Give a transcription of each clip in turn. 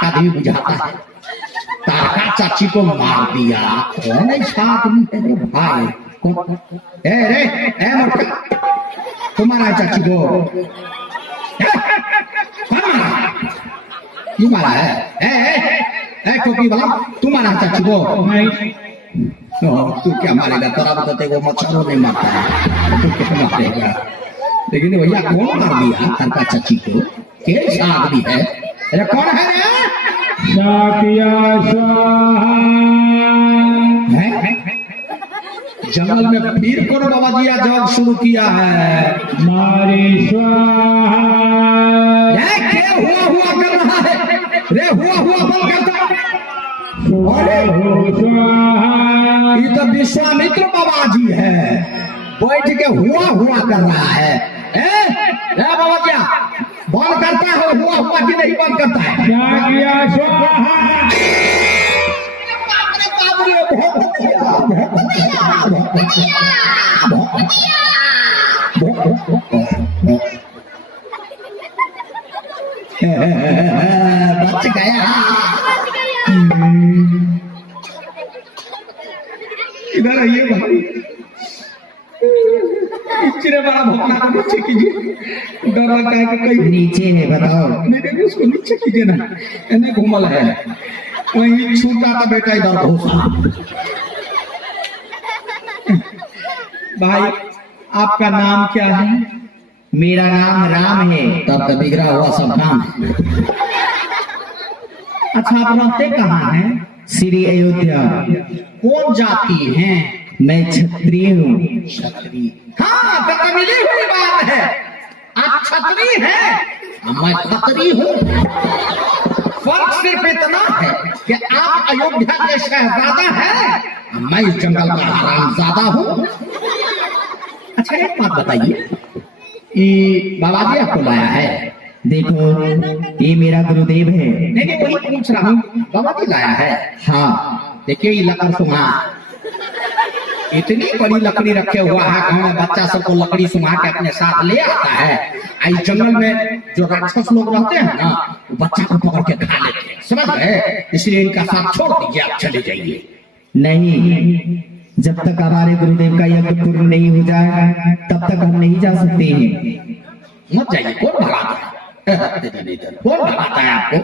तारका देवी बुझाता है। तारका चाची को मार दिया। कौन ऐसा आदमी है रे भाई? कौन? रे मोटा, तुम्हारा चाची को क्यों मारा है? टोपी वाला, तुम्हारा चाची को तू क्या मारेगा? तोरा बताते वो मच्छरों नहीं मारता है, तू क्या मारेगा? लेकिन भैया कौन मार दिया तारका चाची को? कैसा आदमी है? अरे कौन है रे? जंगल में फिर कौन बाबा जी जग शुरू किया है? हुआ कर रहा है रे, हुआ बंद करता। ये तो विश्वामित्र बाबा जी है, बैठ के हुआ कर रहा है। बाबा क्या बंद करता है? हुआ कि नहीं बंद करता है? बच गया। इधर आइए भाई, चिरे बड़ा भोकना को नीचे कीजिए। डर लगता है कि कहीं नीचे है, बताओ। नहीं उसको नीचे कीजिए ना, इन्हें घूमल है वही छूटा था बेटा, इधर घुसा। भाई आपका नाम क्या है? मेरा नाम राम है। तब तो बिगड़ा हुआ सब नाम है। अच्छा आप रहते कहाँ हैं? श्री अयोध्या। कौन जाति हैं? मैं क्षत्रिय हूँ। क्षत्रिय? हाँ तो मिली हुई बात है। आप क्षत्रिय हैं, मैं खत्री हूँ। फर्क सिर्फ इतना है कि आप अयोध्या के शहजादा हैं, मैं इस जंगल का हरामजादा हूँ। अच्छा एक बात बताइए, ये बाबा जी आपको लाया है? देखो ये मेरा गुरुदेव है। नहीं वही पूछ रहा हूँ, बाबा जी लाया है? हाँ देखिए ये लकड़ सुहा, इतनी बड़ी लकड़ी रखे हुआ है। गाँव में बच्चा सबको लकड़ी सुहा के अपने साथ ले आता है। इस जंगल में जो राक्षस लोग रहते हैं ना, वो बच्चा को पकड़ के खा लेते हैं, समझ गए? इसलिए इनका साथ छोड़ दीजिए, आप चले जाइए। नहीं, जब तक हमारे गुरुदेव का यज्ञ पूर्ण नहीं हो जाए तब तक हम नहीं जा सकते हैं। मत जाइए। कौन भगाता है? कौन भगाता है आपको?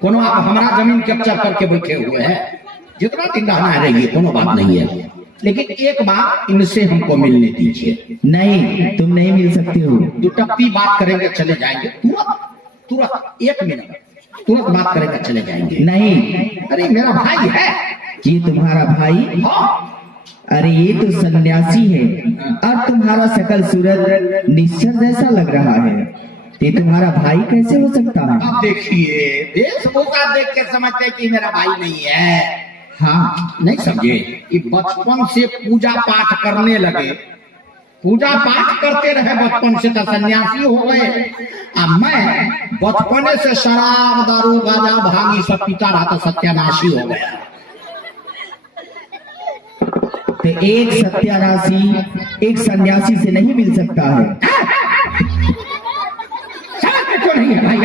कौन? आप हमारा जमीन कैप्चर करके बैठे हुए हैं। जितना दिन रहना है रहिए, कोनो बात नहीं है। लेकिन एक बार इनसे हमको मिलने दीजिए। नहीं तुम नहीं मिल सकते हो। दुटप्पी बात करेंगे चले जाएंगे, तुरंत 1 मिनट तुरंत बात करेंगे चले जाएंगे। नहीं अरे मेरा भाई है। ये तुम्हारा भाई? हाँ। अरे ये तो सन्यासी है और तुम्हारा शकल सूरत निश्चर जैसा लग रहा है। ये तुम्हारा भाई कैसे हो सकता है? आप देखिए, वेशभूषा देख के समझते कि मेरा भाई नहीं है। हाँ नहीं समझे कि बचपन से पूजा पाठ करने लगे, पूजा पाठ करते रहे बचपन से, तो सन्यासी हो गए। अब मैं बचपने से शराब दारू गांजा भांगी सब पीता रहा तो सत्यानाशी हो गया। तो एक सत्यानाशी एक सन्यासी से नहीं मिल सकता है। क्यों नहीं है भाई?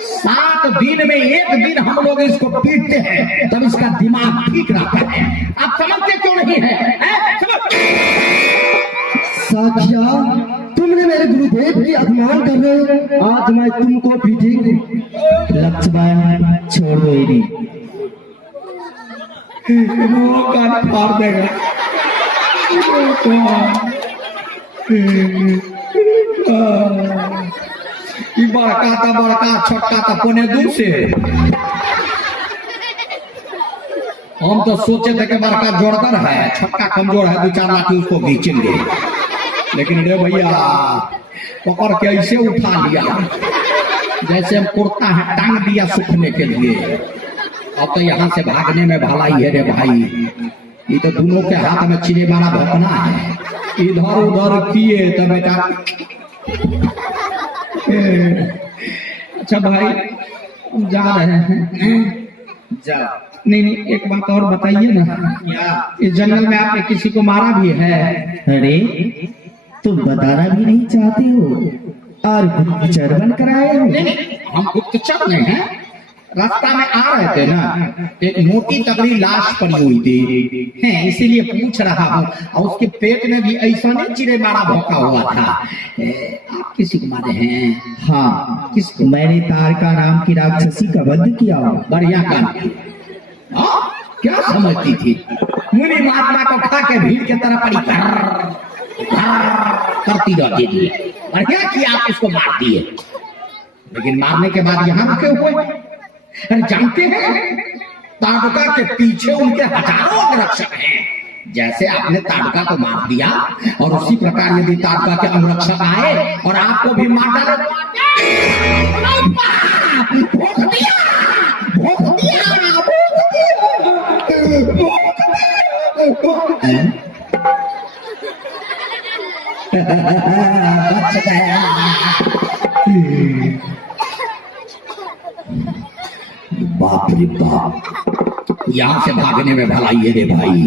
7 दिन में 1 दिन हम लोग इसको पीटते हैं तब इसका दिमाग ठीक रहता है। आप समझते क्यों नहीं है? साखिया तुमने मेरे गुरुदेव की अपमान कर रहे हो, आज मैं तुमको पीटेंगे। लक्ष्मण छोड़ दो इन्हें, वो कान फाड़ देगा। बड़का छोटका तो कोने दूर से। हम तो सोचे थे कि बड़का जोड़कर है, छोटका कमजोर है, 2-4 लाठी उसको बेचेंगे। लेकिन रे भैया पकड़ के ऐसे उठा लिया जैसे हम कुर्ता है टांग दिया सूखने के लिए। अब तो यहाँ से भागने में भलाई है रे भाई। ये तो दोनों के हाथ में चिने मारा भोंकना है, इधर उधर किए तो बेटा। अच्छा भाई हम जा रहे हैं। जाओ। नहीं एक बात और बताइए ना, इस जंगल में आपने किसी को मारा भी है? अरे तुम बताना भी नहीं चाहते हो और गुप्तचर बन कर आए हो। नहीं हम गुप्तचर नहीं हैं, रास्ता में आ रहे थे ना, एक मोटी तगड़ी लाश पड़ी हुई थी, इसीलिए पूछ रहा हूँ। और उसके पेट में भी ऐसा नहीं चिड़े मारा भौंका हुआ था। आप किसी को मारे हैं? हाँ, किसको? मैंने तारका नाम की राक्षसी का वध किया। बढ़िया काम किया। हाँ, क्या समझती थी? मुनि महात्मा को खा के भीड़ के तरह पड़ी करती रहती थी। बढ़िया किया आप उसको मार दिए, लेकिन मारने के बाद यहाँ रुके हुए। अरे जानते हैं, ताड़का के पीछे उनके हजारों अंगरक्षक हैं। जैसे आपने ताड़का को मार दिया, और उसी प्रकार यदि ताड़का के अंगरक्षक आए और आपको भी मार डाले, भोंक दिया, भोंक दिया, भोंक दिया। बच गया। बाप रे बाप, यहाँ से भागने में भलाई है रे भाई।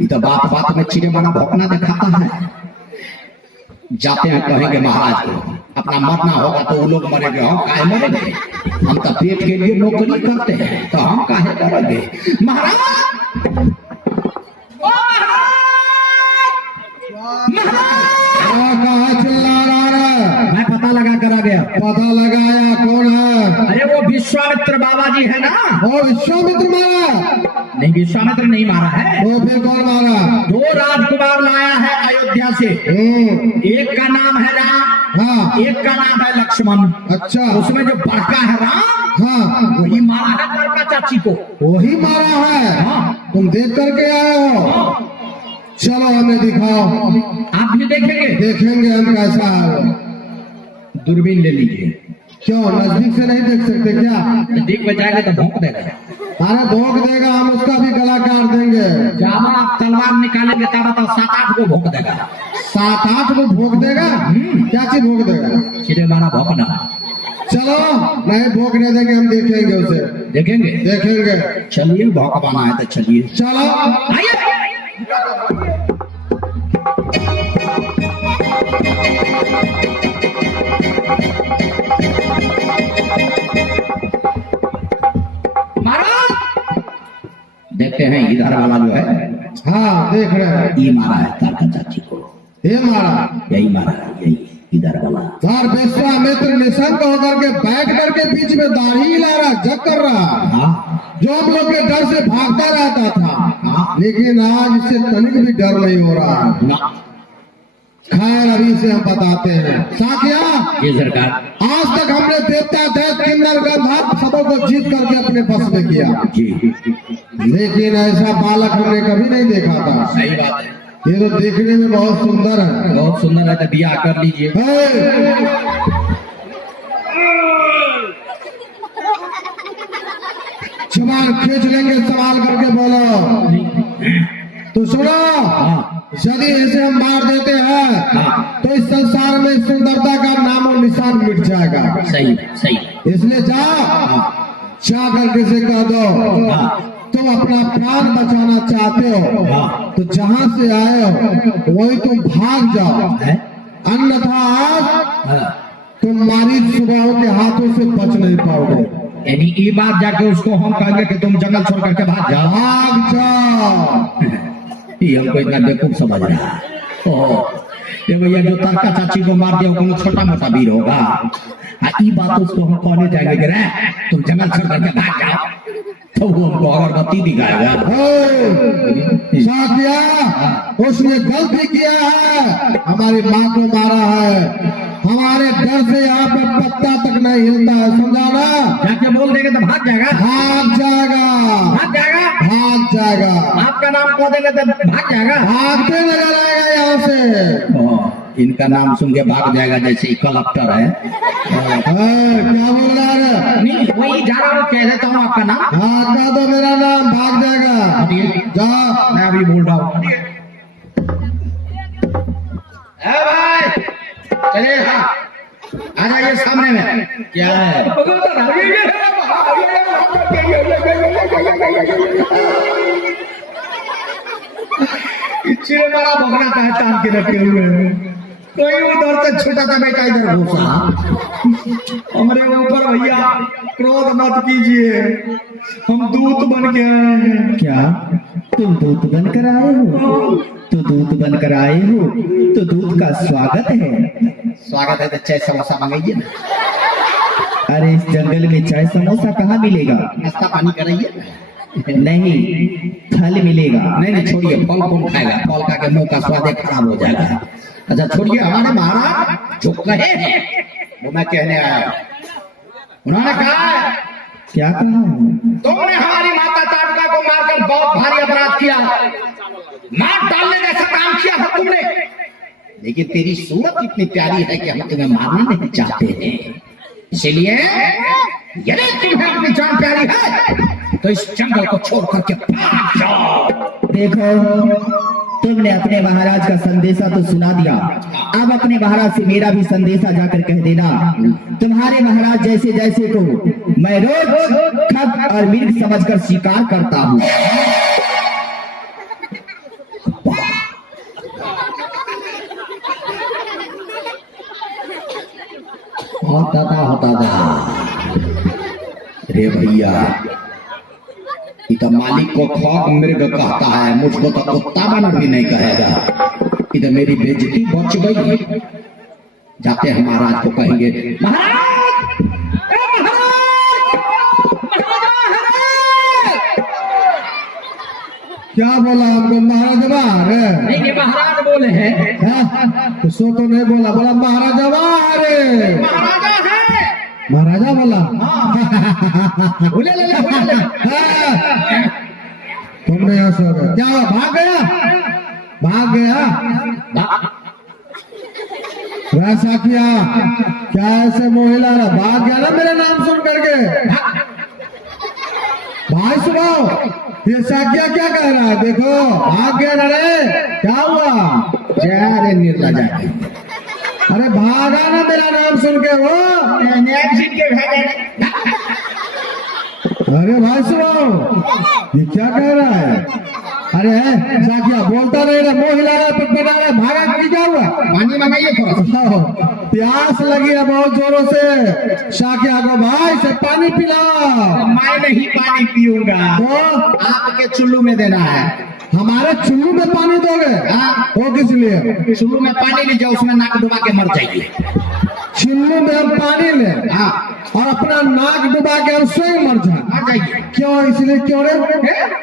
ये तो बात बात में चिड़े बना भौंकना दिखाता है। जाते हैं कहेंगे महाराज को अपना मरना होगा तो वो लोग मरेंगे, हम काहे मरेंगे? हम तो पेट के लिए नौकरी करते हैं, तो हम काहे करेंगे? महाराज, कहाँ चिल्ला रहा है? मैं पता लगा कर आ गया। पता लगाया, कौन है? अरे वो विश्वामित्र बाबा जी है ना। वो विश्वामित्र मारा? नहीं, विश्वामित्र नहीं मारा है। वो फिर कौन मारा? 2 राजकुमार लाया है अयोध्या से। एक का नाम है राम, हाँ, एक का नाम है लक्ष्मण। अच्छा, उसमें जो बड़का है राम, हाँ, वही मारा है बड़का चाची को। वही मारा है। हाँ। तुम देख करके आए हो? चलो हमें दिखाओ। आप भी देखेंगे? देखेंगे हम कैसा है। दूरबीन ले लीजिए। क्यों, नजदीक से नहीं देख सकते क्या? नजदीक में जाएगा तो भौंक देगा। अरे भोंक देगा, हम उसका भी गला काट देंगे। जब आप तलवार निकालेंगे तब तो 7-8 को भौंक देगा। 7-8 को भोंक देगा? क्या चीज भोंक देगा? चिड़े मारा भौंकना। चलो, नहीं भोंकने देंगे, हम देखेंगे उसे। देखेंगे? देखेंगे। चलिए, भौंकवाना है तो चलिए। चलो, आइए। महाराज, देखते हैं इधर वाला जो है, हाँ देख रहे हैं। ये मारा है तारका चाची को। ये मारा? यही मारा है, यही इधर वाला। और विश्वामित्र निशंक होकर के बैठ करके बीच में दाढ़ी हिला रहा, जग कर रहा, हाँ, जो हम लोग के डर से भागता रहता था। हाँ। लेकिन आज इससे तनिक भी डर नहीं हो रहा ना। खैर, अभी से हम बताते हैं। साकिया, जी सरकार। आज तक हमने देवता दैत किन्नर गंधर्व सबों को जीत करके अपने बस में किया, जी, लेकिन ऐसा बालक हमने कभी नहीं देखा था। सही बात है। ये तो देखने में बहुत सुंदर है। बहुत सुंदर है, तो बियाह कर लीजिए। जवान खींच लेंगे, सवाल करके बोलो। तो सुनो, यदि ऐसे हम मार देते हैं तो इस संसार में सुंदरता का नामो निशान मिट जाएगा। सही सही। इसलिए जा करके से कह दो तुम अपना प्राण बचाना चाहते हो तो जहाँ से आए हो वही तुम भाग जाओ, अन्यथा आज तुम्हारी सुबहों के हाथों से बच नहीं पाओगे। यानी ये बात जाके उसको हम कहेंगे कि तुम जंगल छोड़ करके भाग जाओ। भाग जाओ। ये हमको इतना बेवकूफ समझ रहा है। ये भैया जो तारका चाची को मार दिया वो छोटा मोटा वीर होगा। ये बात उसको हम कहने जाएंगे कि रे तुम जंगल छोड़ करके भाग जाओ, तो वो हमको अगरबत्ती दिखाएगा। साथिया, उसने गलती किया है, हमारी माँ को मारा है, हमारे डर से यहाँ पे पत्ता तक नहीं हिलता है, समझा ना? जाके बोल देंगे तो भाग जाएगा। भाग जाएगा, भाग जाएगा, भाग जाएगा। आपका नाम कह देंगे तो भाग जाएगा। भागते नजर आएगा यहाँ से। इनका नाम सुन के भाग जाएगा, जैसे कलेक्टर है। क्या बोल रहा है? नहीं, वही जा रहा हूँ, कह देता हूँ आपका नाम। हाँ, कह दो मेरा नाम, भाग जाएगा। जा, मैं अभी बोल रहा हूँ। भाई चलिए, आ जाइए सामने में। क्या है? चिड़े बड़ा भगना का टांग के रखे हुए हैं। कोई उधर से छूटा था बेटा इधर घुसा। हमारे ऊपर भैया क्रोध मत कीजिए, हम दूत बन के आए हैं। क्या तुम दूत बनकर आए हो? तो दूत बनकर आए हो तो दूत का स्वागत है। स्वागत है तो चाय समोसा मंगाइए ना। अरे इस जंगल में चाय समोसा कहाँ मिलेगा? नाश्ता पानी कराइए। नहीं, फल मिलेगा। नहीं नहीं छोड़िए, फल कौन खाएगा? फल खा के मुंह का स्वाद खराब हो जाएगा। अच्छा छोड़िए, हमारे महाराज जो कहे वो मैं कहने आया। उन्होंने कहा क्या कहा? तुमने हमारी माता ताड़का को मारकर बहुत भारी अपराध किया, मार डालने जैसा काम किया है तुमने, लेकिन तेरी सूरत इतनी प्यारी है कि हम तुम्हें मारना नहीं चाहते हैं। इसलिए यदि तुम्हें अपनी जान प्यारी है तो इस जंगल को छोड़ करके भाग जाओ। देखो, तुमने अपने महाराज का संदेशा तो सुना दिया, अब अपने महाराज से मेरा भी संदेशा जाकर कह देना। तुम्हारे महाराज जैसे जैसे को मैं रोज खत और मिर्ग समझकर शिकार करता हूँ। होता था रे भैया, इधर मालिक को खौफ मृग कहता है, मुझको तो कुत्ता बना भी नहीं कहेगा। इधर मेरी बेइज्जती बच गई। जाते हैं महाराज को कहेंगे, महाराज, ए महाराज, क्या बोला आपको? महाराजा बाहर है? नहीं महाराज बोले हैं। हाँ? तो सो तो नहीं बोला, बोला महाराजा बाहर है। महाराजा है। महाराजा बोला। बोले ले ले, बोले ले। हाँ। तुमने यहाँ सो गए क्या? भाग गया? भाग गया? वैसा किया क्या? ऐसे मोहिला भाग गया ना मेरा नाम सुन करके? भाई सुनो, ये साकिया क्या कह रहा है? देखो भाग गया ना रे, क्या हुआ? जय निर्लजा। अरे भागा ना मेरा नाम सुन के वो। अरे भाई सुनो, ये क्या कह रहा है? अरे साकिया बोलता नहीं रहा, मुंह हिला रहा, पटपटा रहा, भागा कि क्या हुआ? पानी मंगाइए थोड़ा। प्यास लगी है बहुत जोरों से। शाकिया को भाई से पानी पिलाओ। मैं नहीं पानी पीऊंगा, तो आपके चुल्लू में देना है। हमारे चुल्लू में पानी दोगे? हाँ। वो किस लिए? चुल्लू में पानी लीजिए, उसमें नाक डुबा के मर जाइए। चुल्लू में हम पानी ले हाँ, और अपना नाक डुबा के हम स्वयं मर जाए? मर जाइए। क्यों? इसलिए क्यों रे?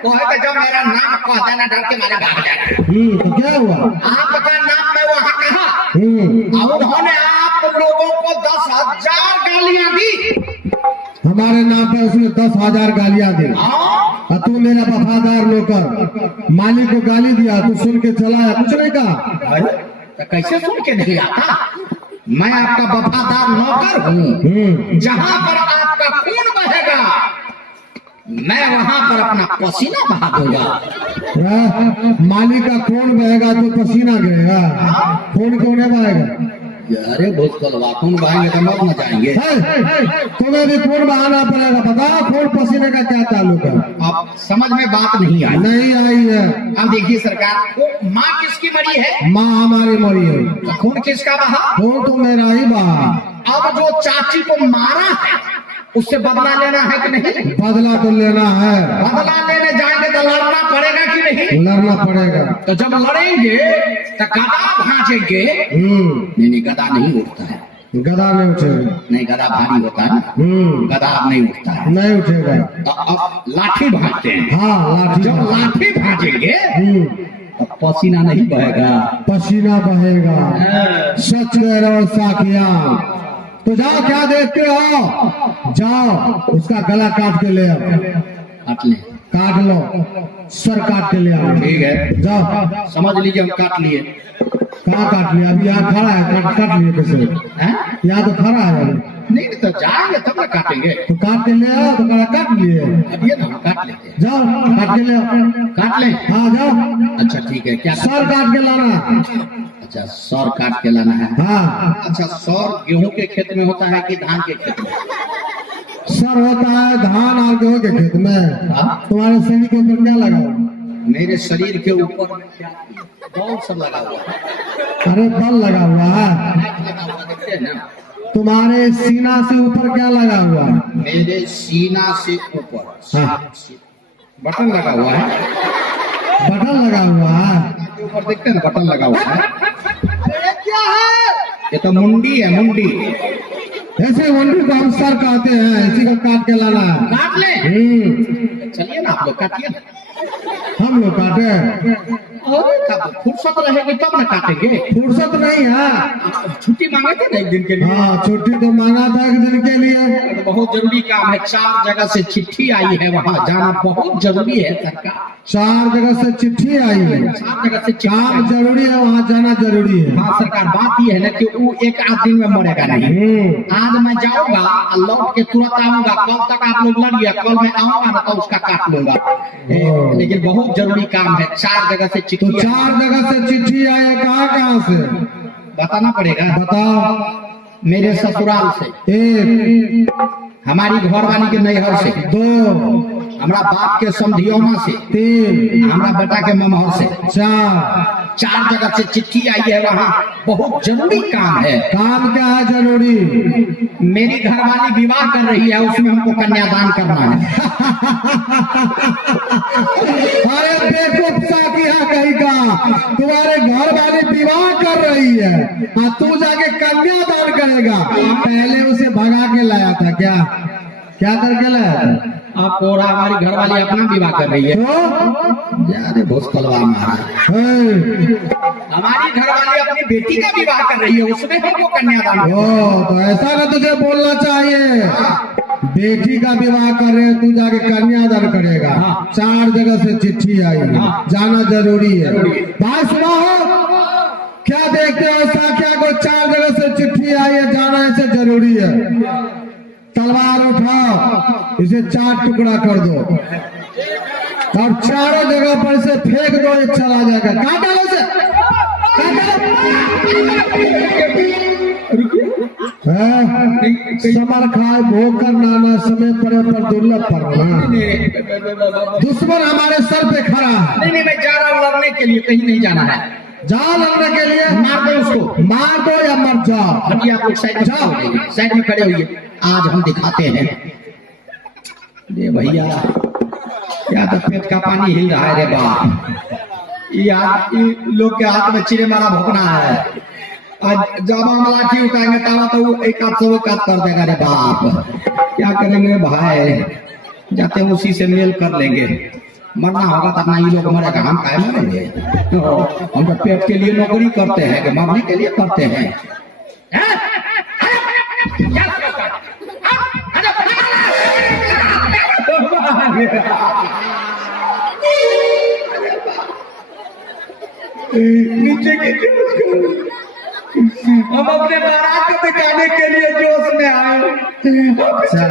वो है कि जब मेरा नाम कह देना, डर के मारे भाग जाएगा। तो क्या हुआ? आपका नाम मैं वहाँ कहा और उन्होंने आप लोगों को 10,000 गालियां दी। हमारे नाम पे उसने 10,000 गालियां दी। और तू मेरा वफादार नौकर, मालिक को गाली दिया, तू सुन के चला है, कुछ नहीं कहा? तो कैसे सुन के नहीं आता? मैं आपका वफादार नौकर हूँ। जहाँ पर आपका खून बहेगा मैं वहाँ पर अपना पसीना बहा दूंगा। मालिक का खून बहेगा तो पसीना गिरेगा, खून क्यों नहीं बहेगा? अरे भूतकलवा, खून बहाएंगे तो मर न जाएंगे। तुम्हें भी खून बहाना पड़ेगा। बताओ खून पसीने का क्या ताल्लुक है? अब समझ में बात नहीं आई। नहीं आई है। अब देखिए सरकार, वो माँ किसकी मरी है? माँ हमारी मरी है। तो खून किसका बहा? खून तो मेरा ही बहा। अब जो चाची को मारा है उससे बदला लेना है कि नहीं? बदला तो लेना है। बदला लेने जाएंगे तो लड़ना पड़ेगा कि नहीं? लड़ना पड़ेगा। तो जब लड़ेंगे तो गदा भांजेंगे। नहीं गदा नहीं उठता है। गदा नहीं उठेगा। नहीं, गदा भारी होता है, गदा अब नहीं उठता है। नहीं उठेगा। तो अब लाठी भांजते हैं। हाँ लाठी। जब लाठी भांजेंगे तो पसीना नहीं बहेगा, पसीना बहेगा। सच कह रहे हो साकिया। तो जाओ, क्या देखते हो? जाओ उसका गला काट के ले आओ। काट ले। काट लो, सर काट के ले आओ। ठीक है, जाओ। समझ लीजिए हम काट लिए। कहाँ काट लिया? अभी यहाँ खड़ा है, काट लिए कैसे? हैं? यहाँ तो खड़ा है अभी। नहीं तो जाएंगे तब ना काटेंगे। तो काट के ले आओ। तो कहा काट लिए। अब ये ना हम काट लेते हैं। जाओ काट के ले आओ। काट लें? हाँ जाओ। अच्छा ठीक है। क्या सर काट के लाना। अच्छा सौर काट के लाना है। हाँ। अच्छा सौर गेहूं के खेत में होता है कि धान के खेत में? सर होता है धान और गेहूं के खेत में। हाँ? तुम्हारे शरीर के ऊपर क्या लगा? मेरे शरीर के ऊपर क्या बॉल सब लगा हुआ है। अरे बल लगा हुआ है। लगा हुआ देखते हैं ना। तुम्हारे सीना से ऊपर क्या लगा हुआ है? मेरे सीना से ऊपर हाँ। बटन लगा हुआ है। बटन लगा हुआ है। के ऊपर देखते हैं ना बटन लगा हुआ है। क्या है? ये तो मुंडी है, मुंडी। ऐसे मुंडी को हम सर कहते हैं, इसी को काट के लाना है। काट ले। चलिए ना आप लोग काटिए ना। हम लोग काटे? अरे तब फुर्सत रहेगी तब ना काटेंगे। फुर्सत नहीं है। आप छुट्टी मांगे थे ना एक दिन के लिए। हाँ, छुट्टी तो मांगा था एक दिन के लिए। तो बहुत जरूरी काम है, 4 जगह से चिट्ठी आई है, वहाँ जाना बहुत जरूरी है सरकार। 4 जगह से चिट्ठी आई है। 4 जगह से चिट्ठी काम आई। जरूरी है, वहाँ जाना जरूरी है। हाँ सरकार, बात ये है ना कि वो एक आध दिन में मरेगा नहीं। आज मैं जाऊंगा और लौट के तुरंत आऊंगा, कब तक आप लोग लड़िए, कल मैं आऊंगा ना तो उसका काट लूंगा। लेकिन बहुत जरूरी काम है, 4 जगह से तो चिट्ठी 4 जगह से चिट्ठी आई है, कहाँ से? बताना पड़ेगा। बताओ। मेरे ससुराल से, 1, हमारी घरवाली के नैहर से, 2, हमारा बाप के समधियोमा से, 3, हमारा बेटा के ममहर से। 4 जगह से चिट्ठी आई है, वहाँ बहुत जरूरी काम है। काम क्या है जरूरी? मेरी घरवाली विवाह कर रही है, उसमें हमको कन्यादान करना है। अरे बेवकूफ साथिया कहीं का, तुम्हारे घर वाली विवाह कर रही है और तू जाके कन्यादान करेगा। पहले उसे भगा के लाया था क्या? क्या करके लाया था? आपको हमारी घरवाली अपना विवाह कर रही है। तो ज्यादा भोसकलवा मारा। हमारी घरवाली अपनी बेटी का विवाह कर रही है, उसमें हमको कन्यादान करना है। तो ऐसा ना तुझे बोलना चाहिए। बेटी का विवाह कर रहे हैं, तू जाके कन्यादान करेगा। हाँ। 4 जगह से चिट्ठी आई है, हाँ। जाना जरूरी है। जरूरी है। भाई सुना हो, क्या देखते हो साखिया को? 4 जगह से चिट्ठी आई है, जाना ऐसे जरूरी है। तलवार उठाओ, इसे 4 टुकड़ा कर दो और 4 जगह पर इसे फेंक दो, ये चला जाएगा। काट डालो इसे, काट डालो। समर खाए भोकर नाना, समय पड़े पर दुर्लभ पड़ना। दुश्मन हमारे सर पे खड़ा है। नहीं नहीं, मैं जा रहा हूँ लड़ने के लिए, कहीं नहीं जाना है। जाओ लड़ने के लिए। मार दो उसको। मार दो या मर जाओ। हटिए आप लोग, साइड में जाओ। साइड में खड़े हुए। आज हम दिखाते हैं। ये भैया क्या तो पेट का पानी हिल रहा है रे बाप। ये लोग के हाथ में चिड़े मारा भोगना है। आज जब हम लाठी उठाएंगे तारा तो वो एक हाथ से वो काट कर देगा रे बाप। क्या करेंगे भाई, जाते हैं उसी से मेल कर लेंगे। मरना होगा तब ना ये लोग मरेगा, हम काहे मरेंगे? हम तो पेट के लिए नौकरी करते हैं कि मरने के लिए करते हैं? नीचे गिर हम अपने महाराज को दिखाने के लिए जोश में आए।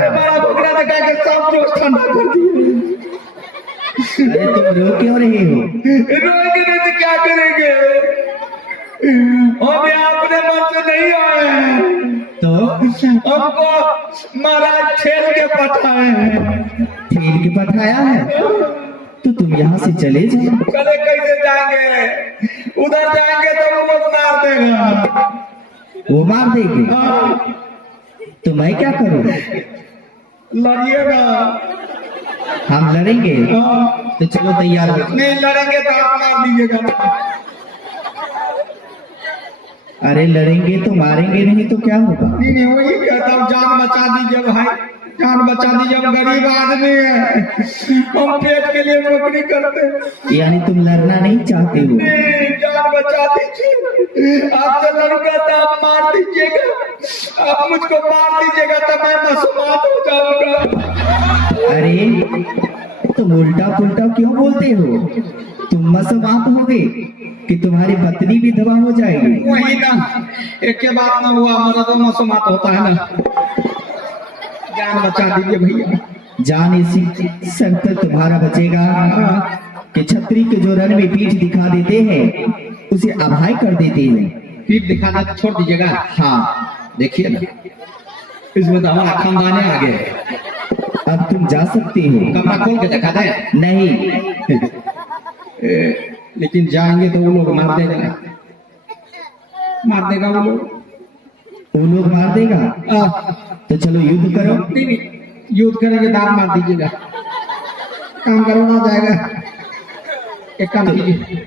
बड़ा भुगना दिखा के सब जोश ठंडा कर दिए। अरे तुम रो क्यों रहे हो? रोएंगे नहीं तो क्या करेंगे? हम यहाँ अपने मन से नहीं आए हैं। तो हमको महाराज ठेल के पठाए हैं। ठेल के पठाया है तो तुम यहाँ से चले जाओ। चले कैसे जाएंगे? उधर जाएंगे तो वो लोग मार देगा। वो मार देंगे तो मैं क्या करूँ? लड़िएगा। हम लड़ेंगे तो चलो तैयार हो। नहीं लड़ेंगे तो आप मार दीजिएगा। अरे लड़ेंगे तो मारेंगे नहीं तो क्या होगा? नहीं नहीं, वही कहता हूँ, जान बचा दीजिए भाई, जान बचा दीजिए। हम गरीब आदमी है, हम पेट के लिए नौकरी करते हैं। यानी तुम लड़ना नहीं चाहते हो? नहीं, जान बचा दीजिए। आपसे लड़ूंगा तो आप मार दीजिएगा। आप मुझको मार दीजिएगा तो मैं मासूमात हो जाऊंगा। अरे तुम उल्टा पुल्टा क्यों बोलते हो? तुम मसमात होगे कि तुम्हारी पत्नी विधवा हो जाएगी। वही ना, एक के बात ना हुआ, हमारा तो मासूमात होता है ना। जान बचा दीजिए भैया। जान इसी शर्त तुम्हारा बचेगा कि छतरी के जो रण में पीठ दिखा देते हैं उसे अभाय कर देते हैं। पीठ दिखाना तो छोड़ दीजिएगा। हाँ देखिए ना, इसमें तो हमारा खानदान है आगे। अब तुम जा सकते हो। कमरा खोल के दिखा दे। नहीं लेकिन जाएंगे तो वो लोग मार देगा। मार देगा वो लोग। वो लोग मार देगा तो चलो युद्ध करो। नहीं नहीं, युद्ध करेंगे दांत मार दीजिएगा, काम करो ना जाएगा। एक काम कीजिए,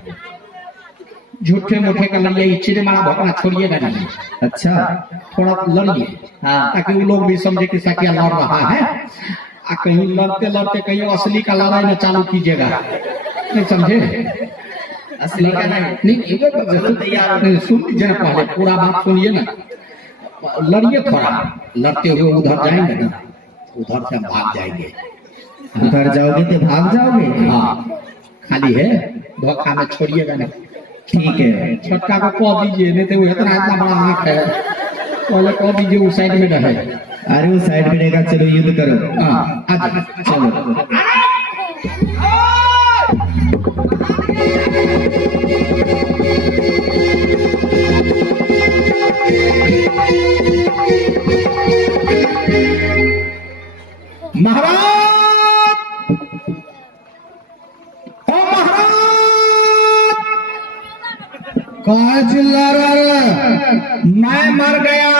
झूठे मूठे का लड़िए, चिड़े मारा भोकना छोड़िएगा नहीं। अच्छा थोड़ा लड़िए, हाँ ताकि वो लोग भी समझे कि सकिया लड़ रहा है। कहीं लड़ते लड़ते कहीं असली का लड़ाई में चालू कीजिएगा, नहीं समझे? असली का नहीं। नहीं, सुन लीजिए ना, पहले पूरा बात सुनिए ना। लड़िए थोड़ा, लड़ते हुए उधर जाएंगे ना, उधर से हम भाग जाएंगे। उधर जाओगे तो भाग जाओगे। हाँ, खाली है, धोखा में छोड़िएगा नहीं। ठीक है, छोटका को कह दीजिए, नहीं तो वो इतना बड़ा आंख है, पहले कह दीजिए उस साइड में रहे। अरे वो साइड में रहेगा, चलो युद्ध करो। हाँ, आजा, चलो महाराज, ओ महाराज, काहे चिल्ला रहा है? मैं मर गया।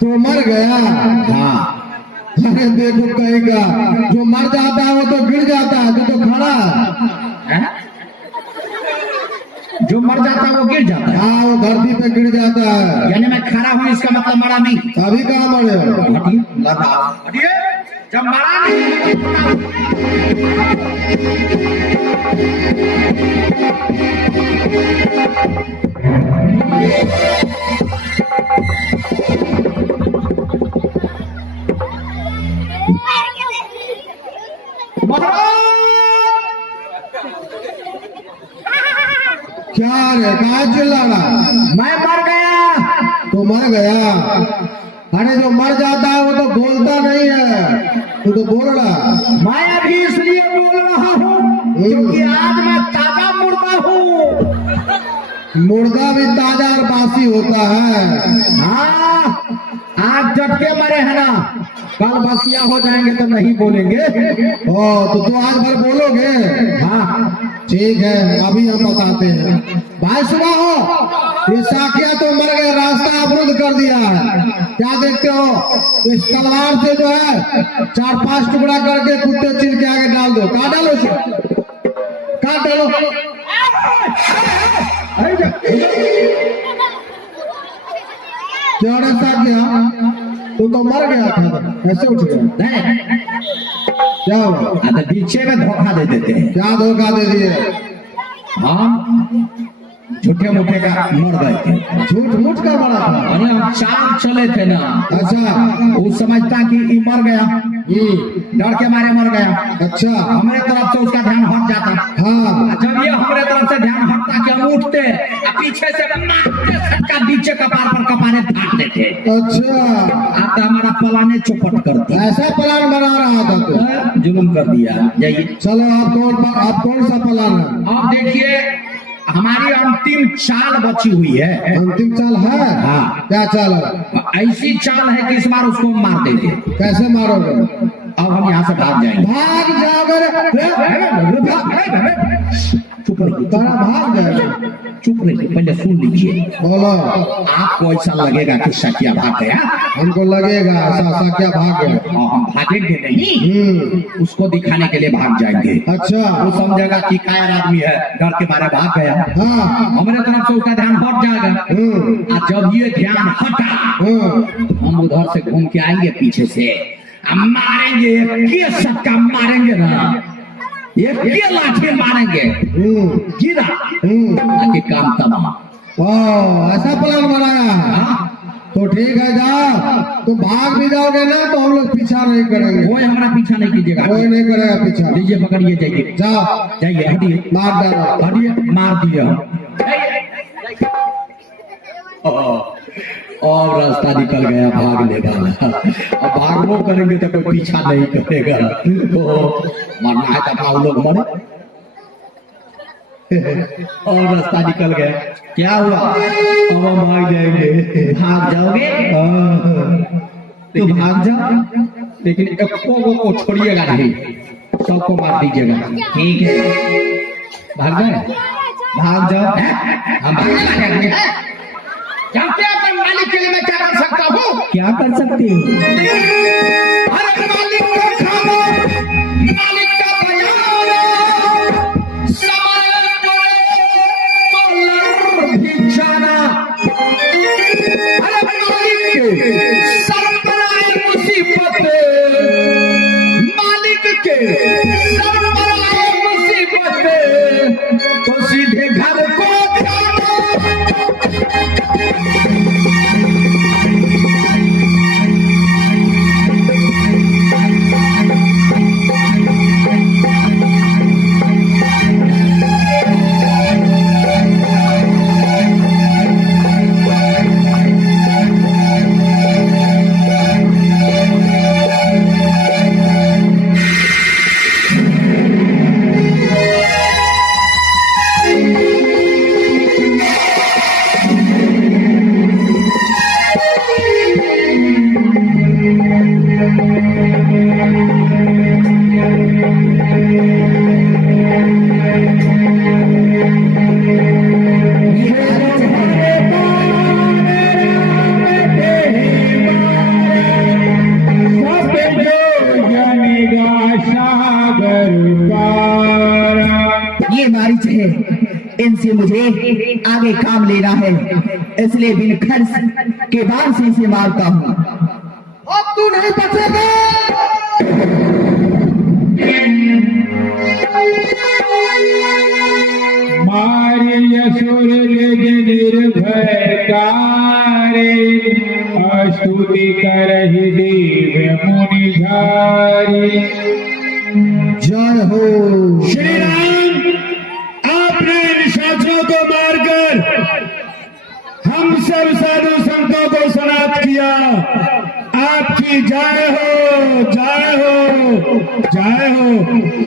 तो मर गया? हाँ, अरे देखो कहेगा, जो मर जाता है वो तो गिर जाता है, तो खड़ा है। हैं? जो मर जाता है वो गिर जाता है, हाँ, वो धरती पे गिर जाता है। यानी मैं खड़ा हूँ इसका मतलब मरा नहीं। अभी कहाँ मरे हो? हटिए, लड़ा, हटिए, जब मरा नहीं। क्या रे, कहाँ चिल्ला रहा? मैं मर गया। तो मर गया? अरे जो मर जाता है वो तो बोलता नहीं है, तू तो बोल रहा। मैं अभी इसलिए बोल रहा हूँ क्योंकि आज मैं ताजा मुर्दा हूँ। मुर्दा भी ताजा और बासी होता है। हाँ, आज झटके मरे हैं ना, कल बसिया हो जाएंगे तो नहीं बोलेंगे। ओ, तो तू आज भर बोलोगे? हाँ, ठीक है, अभी हम बताते हैं। भाई सुना हो, ये साकिया तो मर गए, रास्ता अवरुद्ध कर दिया है। क्या देखते हो? इस तलवार से जो है 4-5 टुकड़ा करके कुत्ते चिल के आगे डाल दो। काट डालो इसे, काट डालो। क्या रे साकिया, तू तो मर गया था, कैसे उठ गया? नहीं, क्या हुआ? तो पीछे में धोखा दे देते हैं। क्या धोखा दे दिए? हाँ, झूठे मूठे का मर गए थे। झूठ मूठ का बड़ा था। अरे हम चाल चले थे ना, अच्छा, वो समझता कि ये मर गया, डर के मारे मर गया। अच्छा, हमारे तरफ से उसका ध्यान हट जाता। हाँ, जब ये हमारे तरफ से ध्यान हटता कि हम उठते, पीछे से मारते, सबका नीचे कपार पर कपारे फाड़ देते। अच्छा, आप हमारा पलाने चौपट कर दिया, ऐसा प्लान बना रहा था तू? जुलूम कर दिया। जाइए, चलो, आप कौन सा प्लान है? अब देखिए, हमारी अंतिम चाल बची हुई है। अंतिम चाल है? हाँ। क्या चाल है? ऐसी चाल है कि इस बार उसको मार देंगे। कैसे मारोगे? अब हम यहाँ से भाग जाएंगे। भाग जाओगे? चुप रहिए, तारा भाग जाएगा। चुप रहिए, पहले सुन लीजिए। बोलो। आपको ऐसा लगेगा कि सकिया भाग गया, हमको लगेगा ऐसा क्या भाग गया। और हम भागेंगे नहीं, उसको दिखाने के लिए भाग जाएंगे। अच्छा, वो समझेगा कि कायर आदमी है, डर के मारे भाग गया। हाँ, हमारे तरफ से उसका ध्यान हट जाएगा। और जब ये ध्यान हटा, हम उधर से घूम के आएंगे पीछे से, हम मारेंगे, ये सबका मारेंगे ना, ये लाठी मारेंगे, गिरा ताकि काम तमाम। ऐसा प्लान बनाया है? हाँ, तो ठीक है, जाओ। तुम भाग भी जाओगे ना तो हम लोग पीछा नहीं करेंगे। कोई हमारा पीछा नहीं कीजिएगा। कोई नहीं करेगा पीछा। लीजिए, पकड़िए, जाइए, जाओ, जाइए, हटिए, मार डालो। हटिए, मार दिए हम। और रास्ता निकल गया भागने वाला। अब भागनो करेंगे तो कोई पीछा नहीं करेगा। मरना है तो अपना लोग मरे। और रास्ता निकल गया, क्या हुआ? अब हम भाग जाएंगे। भाग जाओगे तो लेकिन भाग जाओ, लेकिन एक को छोड़िएगा नहीं, सबको मार दीजिएगा। ठीक है, भाग जाए, भाग जाओ। हम भागने लगे। जानते हैं अपने मालिक के लिए मैं क्या कर सकता हूँ? क्या कर सकते हो? अरे मालिक का खाना, मालिक का बजाना, समय पर भी जाना। अरे मालिक के सर पर आए मुसीबत, मालिक के सर पर आए मुसीबत, तो सीधे घर को जाना। ये मारिच है, इनसे मुझे आगे काम लेना है, इसलिए बिन खर्च के बाण से इसे मारता हूँ। अब तू नहीं बचेगा। मारिय सुर निर्भय कारे, स्तुति करहि दिव्य मुनि धारी। जय हो। श्री राम, आपने इन साथियों को मारकर हम सब साधु संतों को सनात किया। आपकी जय हो, जय हो, जय हो।